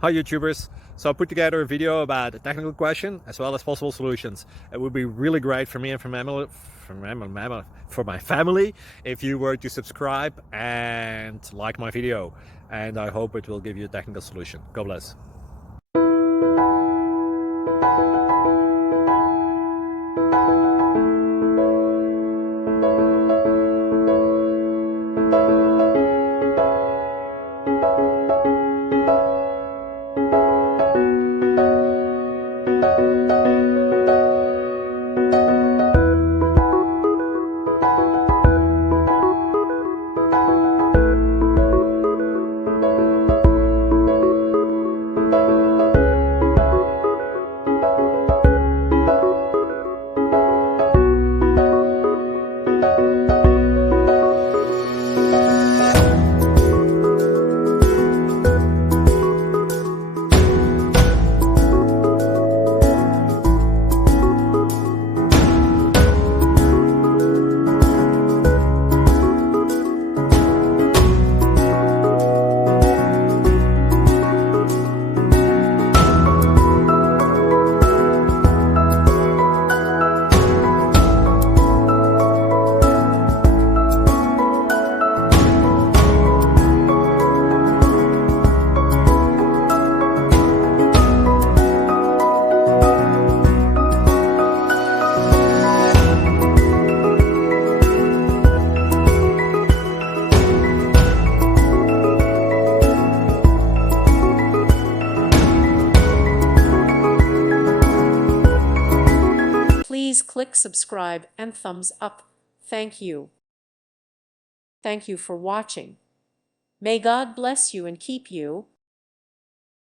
Hi YouTubers. So I put together a video about a technical question as well as possible solutions. It would be really great for me and for my family if you were to subscribe and like my video, and I hope it will give you a technical solution. God bless. Please click subscribe and thumbs up. Thank you. Thank you for watching. May God bless you and keep you.